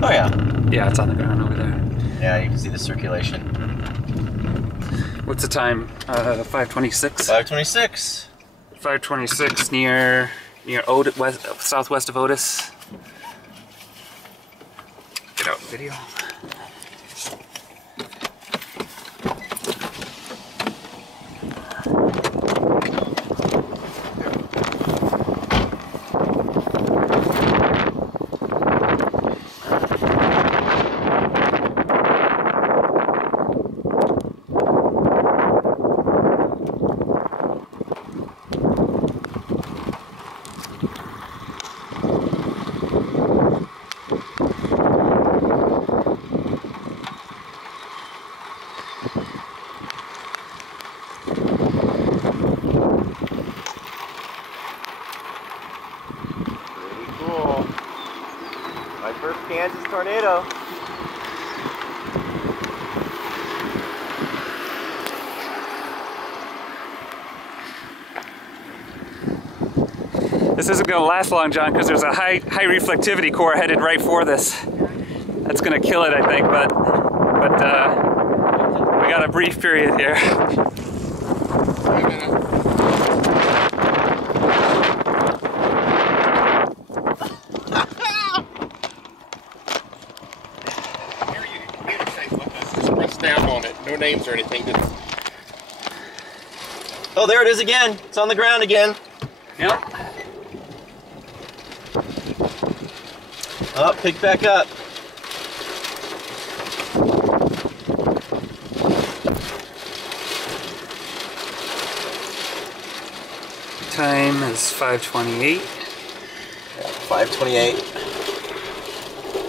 Oh yeah. Yeah, it's on the ground over there. Yeah, you can see the circulation. What's the time? 5:26. 5:26. 5:26 near southwest of Otis. Get out video. Cool. My first Kansas tornado. This isn't going to last long, John, because there's a high reflectivity core headed right for this. That's going to kill it, I think, but we got a brief period here. Stamp on it. No names or anything. Oh, there it is again. It's on the ground again. Yep. Oh, pick back up. Time is 5:28. 5:28.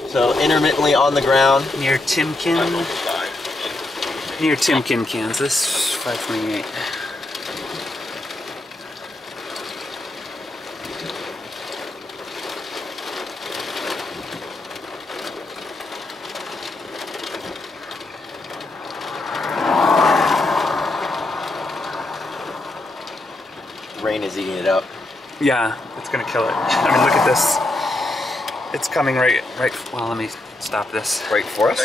So intermittently on the ground. Near Timken, Kansas. 5:28. Rain is eating it up. Yeah, it's gonna kill it. I mean, look at this. It's coming right. Well, let me stop this. Right for us.